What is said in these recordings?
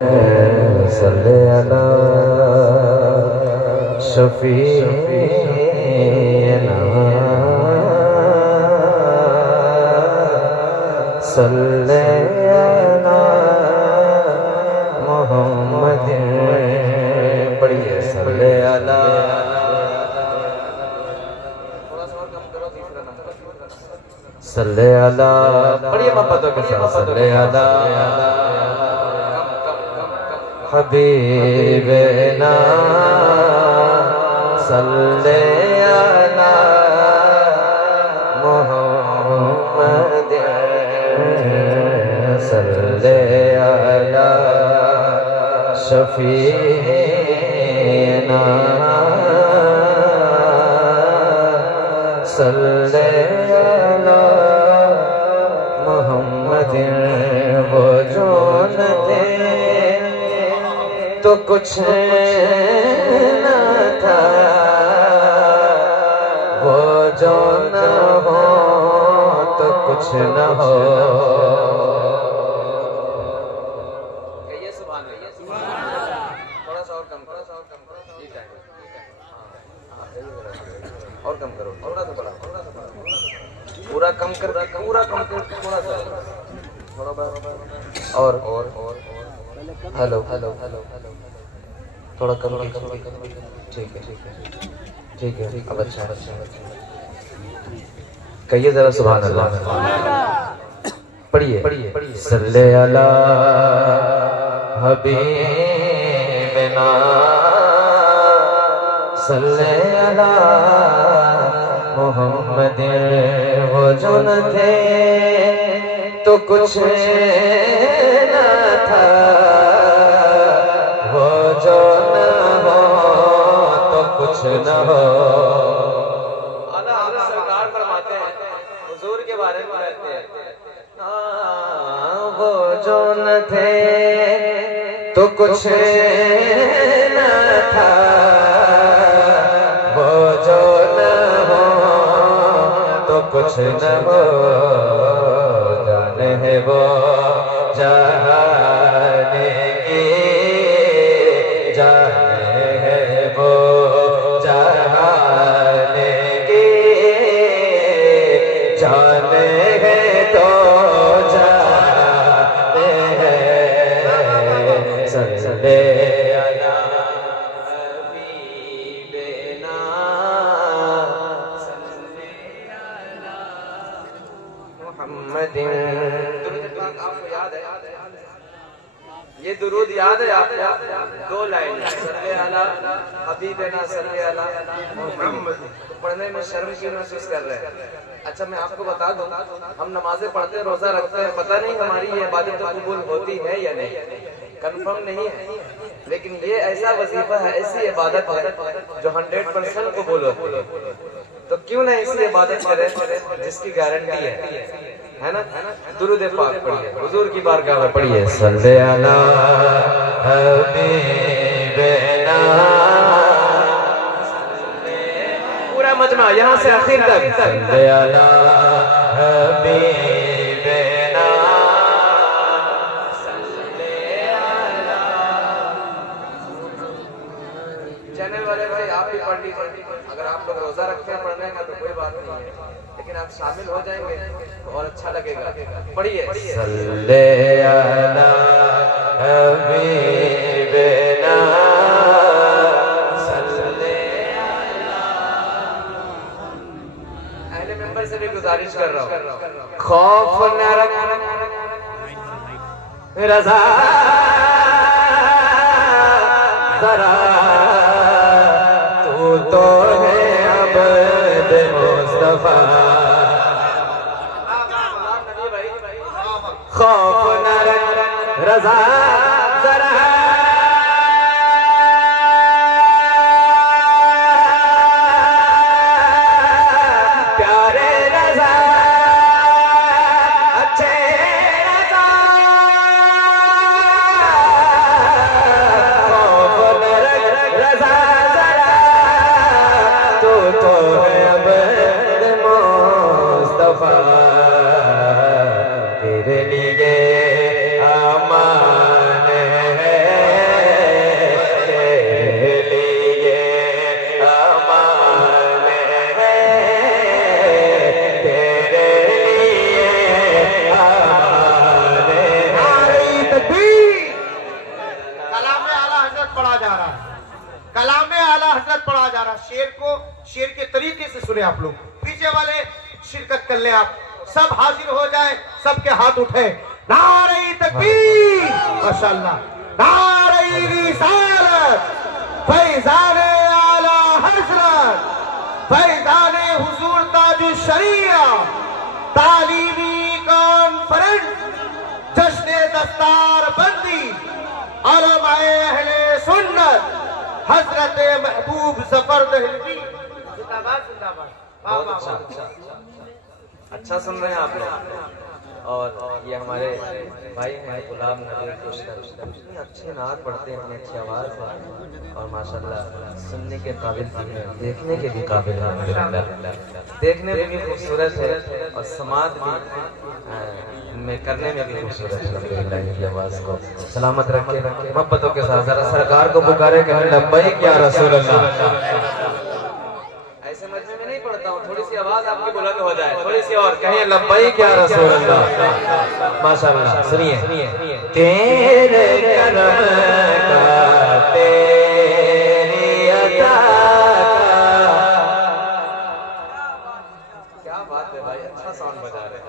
सल्ले अला शफीना सल्ले अला मोहम्मद। पढ़िए सल्ले अला। सल्ले अला। पढ़िए मोहब्बतों के साथ सल्ले अला हबीबना सल्ले अला मोहम्मद सल्ले अला शफीना सल्ले अला मोहम्मद। वो जो न थे तो कुछ न था, वो जो न हो तो कुछ न हो। थोड़ा सा और कम करो, और कम करो, थोड़ा सा बड़ा, पूरा कम कर, पूरा कम कर, थोड़ा सा और हेलो हेलो हेलो हेलो थोड़ा कम, ठीक है ठीक है अब अच्छा है। कहिए जरा सुभान अल्लाह। पढ़िए सल्ले अला हबीबना सल्ले अला मोहम्मद। वो जो न थे तो कुछ न था, वो जो न हो तो कुछ न हो। आला सरकार फरमाते हैं, हुजूर के बारे में कहते हैं, वो जो न थे तो कुछ न था, वो जो न हो तो कुछ न हो। जाने है वो जाने की, जाने है वो जाने की, जाने है तो जाने है। सल्ले अला हबीबना सल्ले अला मोहम्मद। आपको याद है ये दुरूद याद है आपको? दो लाइन सल्ले अला हबीबना सल्ले अला मोहम्मद। तो पढ़ने में शर्म क्यों महसूस कर रहे हैं? अच्छा मैं आपको बता दूं, हम नमाजें पढ़ते हैं, रोजा रखते हैं, पता नहीं हमारी ये इबादत कबूल होती है या नहीं, कंफर्म नहीं है, लेकिन ये ऐसा वजीफा है, ऐसी इबादत है जो 100% कबूल होती है। तो क्यों ना इसी इबादत करें जिसकी गारंटी है ना? दुरूद पाक पढ़िए, हुजूर की बारगाह में पढ़िए सल्ले अला हबीबना। पूरा मजमा यहाँ से आखिर तक सल्ले अला हबीबना सल्ले अला। चैनल वाले भाई आप भी पढ़ लीजिए, अगर आप लोग रोजा रखते हैं पढ़ने का तो कोई बात नहीं है, लेकिन आप शामिल हो जाएंगे तो और अच्छा लगेगा। पढ़िए सल्ले अला हबीबना सल्ले अला। अहले मेंबर से भी गुजारिश कर रहा हूँ, खौफ न रख रज़ा जरा, तू तो है अब्द मुस्तफा। खौफ न रख रज़ा जरा, प्यारे रज़ा अच्छे रज़ा। खौफ न रख रज़ा जरा, तू तो है अब्द मुस्तफा। तेरे लिए अमान है पढ़ा जा रहा है, कलामे आला हजरत पढ़ा जा रहा है। शेर को शेर के तरीके से सुने आप लोग, पीछे वाले शिरकत कर ले, आप सब हाजिर हो जाए, सबके हाथ उठे। नारे तकबीर, माशाअल्लाह, नारे रिसालत, फैज़ाने आला हजरत, फैज़ाने हुजूर ताजुश शरीया, तालीमी कॉन्फ्रेंस, जश्न दस्तार बंदी, उलमाए अहले सुन्नत, हजरत महबूब जफर दहलवी, जिंदाबाद जिंदाबाद। बहुत अच्छा सुन रहे हैं आप लोग। और ये हमारे भाई हैं गुलाम नबी कुश्तर, इतने अच्छे नात पढ़ते हैं, इतनी अच्छी आवाज़ है और माशाल्लाह सुनने के काबिल भी है, देखने के भी काबिल है, देखने में भी खूबसूरत है और समाज भी में करने में भी खूबसूरत है। इनकी आवाज़ को सलामत रखे, मोहब्बतों के साथ जरा सरकार को पुकारे, कहें लब्बैक या रसूल अल्लाह। ऐसे मजमे में नहीं पढ़ता हूँ, थोड़ी सी आवाज आपकी बुलंद हो जाए, थोड़ी सी और कहें लब्बैक या रसूल अल्लाह। माशाअल्लाह, सुनिए। तेरे करम का, तेरी अता का, क्या बात है भाई, अच्छा साउंड बजा रहे हैं।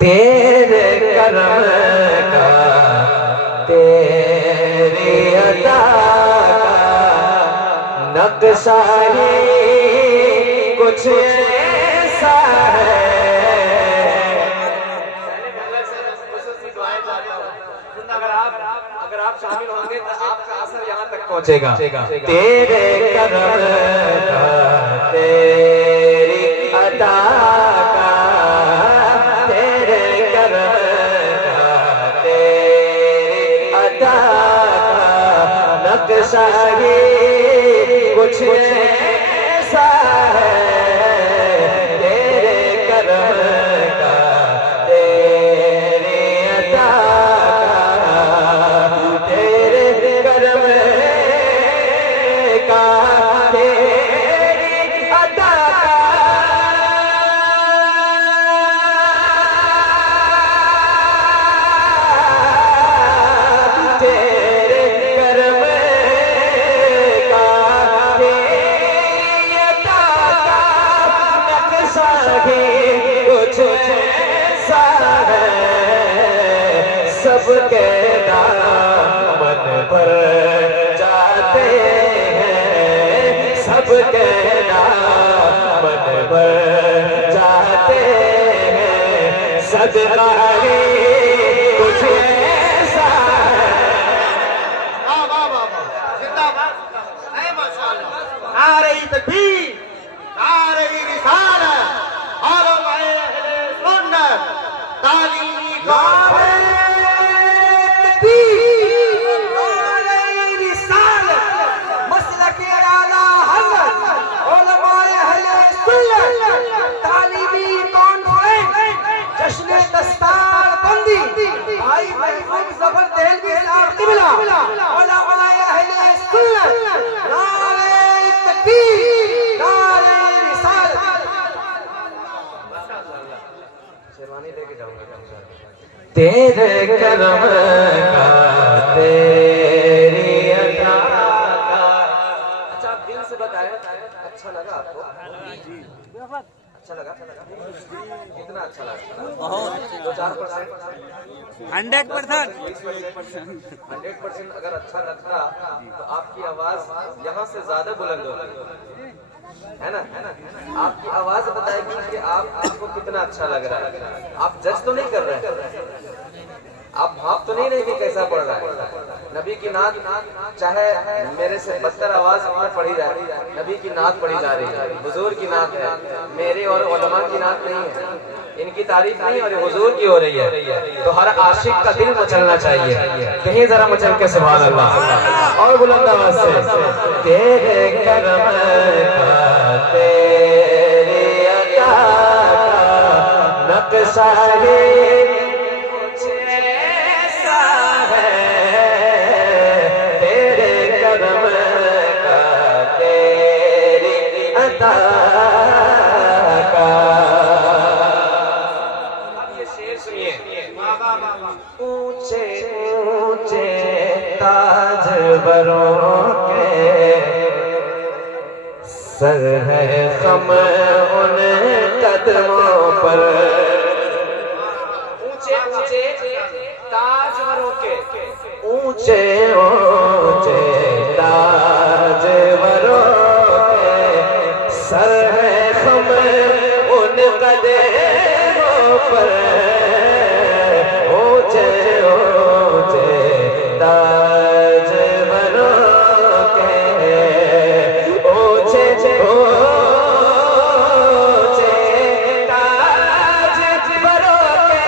तेरे करम का, तेरी अता नक्शा ही कुछ ऐसा है। अगर आप शामिल होंगे तो आपका असर यहाँ तक पहुँचेगा। तेरे करम का, तेरी अता का, तेरे करम का, तेरी अता का नक्शा ही कुछ ऐसा है। तेरे करम का, तेरे अता का, तेरे करम का, तेरी अता का, तेरे करम कुछ ऐसा है। सबके दामन पर जाते हैं, सबके दामन पर जाते हैं, सदका ही कुछ ऐसा है। जिंदाबाद, माशाअल्लाह, नारे तकबीर, नारे रिसालत, उलमाए अहले सुन्नत, तालीमी कॉन्फ्रेंस, नारे रिसालत, मसलके आला हजरत, उलमाए अहले सुन्नत, तालीमी कॉन्फ्रेंस, जश्न दस्तार बंदी, भाई महबूब जफर दहलवी साहब क़िबला, उलमाए अहले सुन्नत, नारे तकबीर, नारे शेरवानी लेके जाऊंगा। तेरे करम का, तेरी अता का। अच्छा, आप दिल से बताएं, अच्छा लगा आपको? अच्छा लगा? कितना अच्छा लगा? 2-4%, 100%, 100% अगर अच्छा लगता तो आपकी आवाज यहाँ से ज्यादा बुलंद होती है ना? आपकी आवाज बताएगी कि आपको कितना अच्छा लग रहा है। आप जज तो नहीं कर रहे हैं, आप भाव तो नहीं रहे कि कैसा पढ़ रहा है। नबी की नात चाहे मेरे से बदतर आवाज में पढ़ी जा रही है, नबी की नात पढ़ी जा रही है, हुजूर की नात है, मेरे और उलमा की नात नहीं है। इनकी तारीफ नहीं और हुजूर की हो रही है, तो हर आशिक का दिल मचलना चाहिए। कहीं जरा मचल के सुभान अल्लाह और बुलंद आवाज से। तेरे करम का, तेरे अता का नक्शा कुछ ऐसा है। तेरे करम का, तेरी अता का। अब ये शेर सुनिए। ऊंचे ऊंचे तारे बरों के सर है खम उन कदमों पर। ऊंचे ऊंचे ताजवरों के, ऊंचे ऊंचे ताजवरों के सर है खम उन कदमों पर। ऊंचे ऊंचे ताजवरों के, ऊंचे ऊंचे ताजवरों के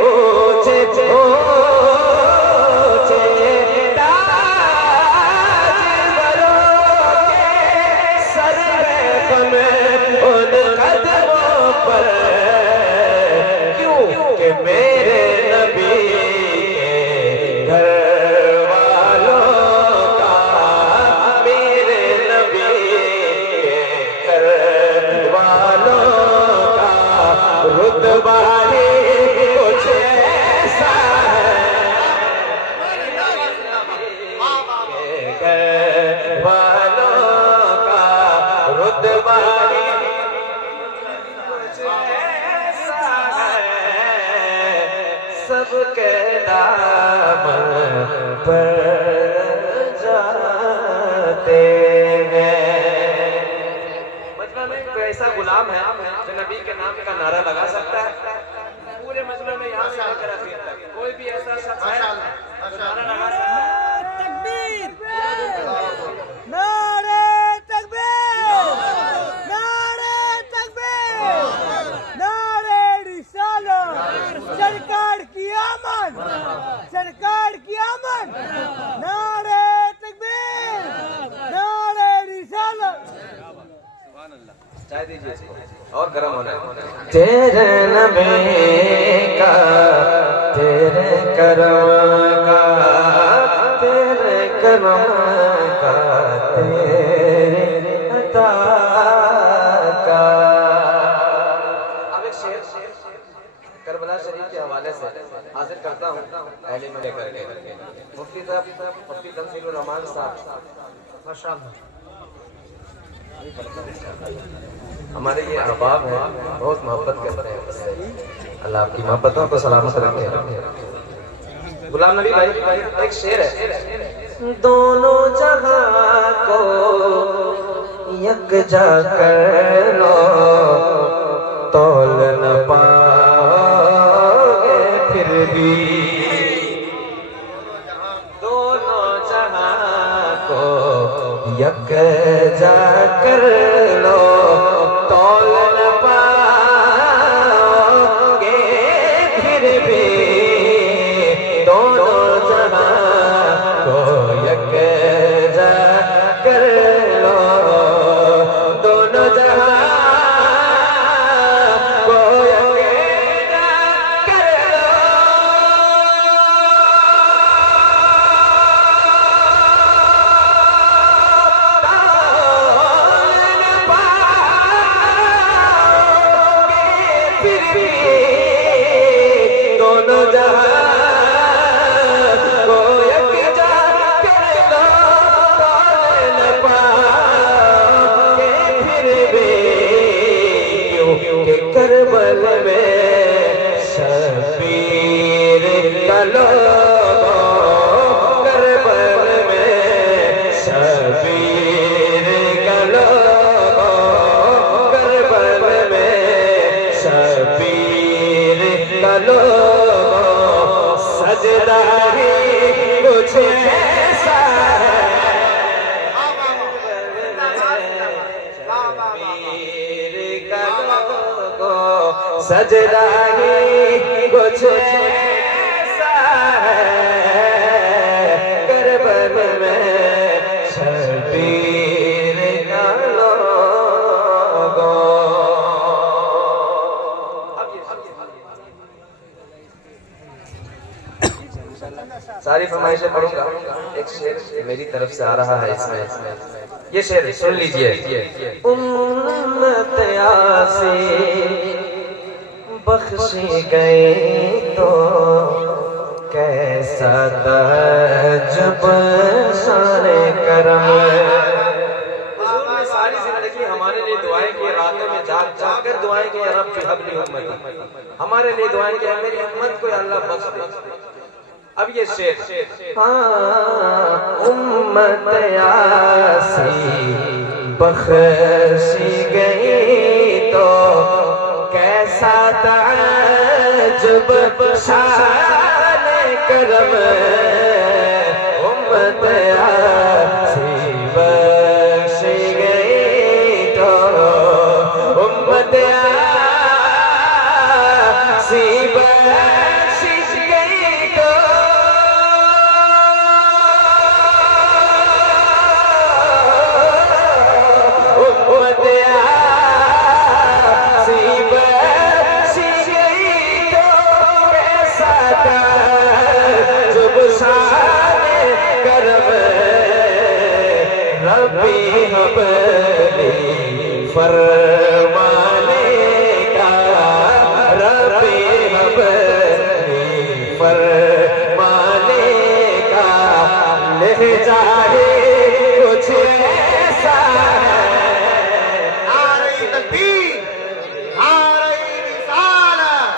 ऊंचे ऊंचे ताजवरों के सर है खम उन कदमों पर। क्यों कि मेरे नबी के घर वालों का, मेरे नबी के घर वालों का रुतबा ही कुछ ऐसा है। घर वालों का रुतबा ही कुछ ऐसा है। सबके दामन पर जाते हैं। मजमा में कोई ऐसा गुलाम है जो नबी के नाम का नारा लगा सकता है? पूरे मजमे में यहाँ से आकर आखिर तक कोई भी ऐसा शख्स है जो नारा लगा सकता है? तकबीर, नारे तकबीर, नारे तकबीर, नारे रिसालत, सरकार की आमद, सरकार की आमद, नारे तकबीर, नारे रिसालत। चाय दीजिए इसको और गर्म होना है। तेरे नबी का, तेरे करम का, तेरे करम का, तेरे अता का। अब एक शेर करबला शरीफ के हवाले से हाजिर करता हूँ पहले में लेकर के मुफ्ती साहब, मुफ्ती तमसीलुर रहमान साहब माशाअल्लाह। हमारे ये अहबाब हैं, बहुत मोहब्बत करते हैं उससे। अल्लाह आपकी मोहब्बतों को सलामत रखे। गुलाम नबी भाई एक शेर है। दोनों जहां को यकजा कर लो, तौल न पाओगे फिर भी। दोनों जहां को यकजा कर लो, तौल न पाओगे फिर भी। दोनों जहां को यकजा कर लो, दोनों जहां को यकजा कर लो। फिर भी दोनों जहां को यकजा कर लो, तौल न पाओगे फिर भी। क्यों कि करबल में शबीर का लोगो, करबल में शबीर का लोगो, करबल में शबीर का लोगो। सजदा ही कुछ ऐसा है। शबीर का लोगो, सजदा ही कुछ ऐसा है। करबल में शबीर का लोगो। सारी फरमाइशें पढ़ूंगा, एक शेर मेरी तरफ से आ रहा है इसमें। ये शेर सुन लीजिए। उम्मत आसी बख्शी गई तो कैसा ताज्जुब सारे करम। हुजूर ने सारी जिंदगी हमारे लिए दुआएं की, रातों में जाग जाग कर दुआएं की, रब भी हबली उम्मती, हमारे लिए दुआएं की मेरी उम्मत को अल्लाह बख्श दे। अब ये शेर, हाँ उम्मत यासी बख्शी गई तो कैसा ताज्जुब शाने करम। उम्मत यासी बख्शी गई तो उम्मत यासी बख्शी गई तो उम्मत यासी बख्शी गई तो कैसा ताज्जुब शाने करम। रब्बी हबली फरमाने का, रब्बी हबली फरमाने का लहजा ही कुछ ऐसा है। नारे तकबीर, नारे रिसालत,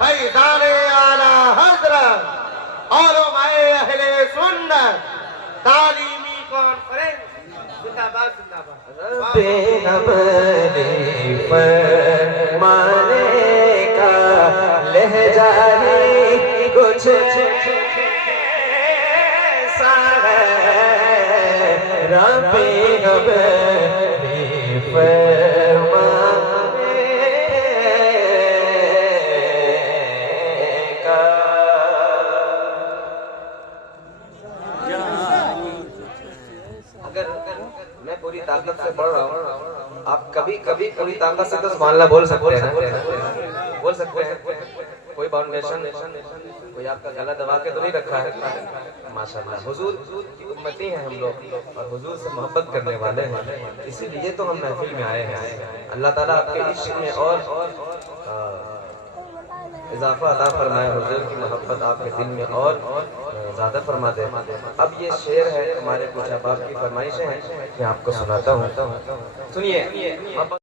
फैज़ाने आला हज़रत, उलमाए अहले सुन्नत, तालीमी कॉन्फ्रेंस, जिंदाबाद जिंदाबाद। रब्बे हबली फरमाने का लहजा ही कुछ ऐसा है। रब्बे हबली फरमाने का। अगर मैं पूरी ताकत से पढ़ रहा हूँ, आप कभी कभी पूरी ताकत से तो सुभान अल्लाह बोल सकते हैं ना, बोल सकते हैं। कोई फाउंडेशन, कोई आपका गला दबा के तो नहीं रखा है। माशाल्लाह हुजूर की उम्मती हैं हम लोग और हुजूर से मोहब्बत करने वाले हैं, इसीलिए तो हम महफिल में आए हैं। अल्लाह ताला आपके इश्क में और इजाफा अता फरमाए, हुजूर की मोहब्बत आपके दिल में और ज़्यादा फरमा दे। अब ये शेर है, हमारे कुछ अहबाब की फरमाइशें हैं, मैं आपको सुनाता हूँ, सुनिए।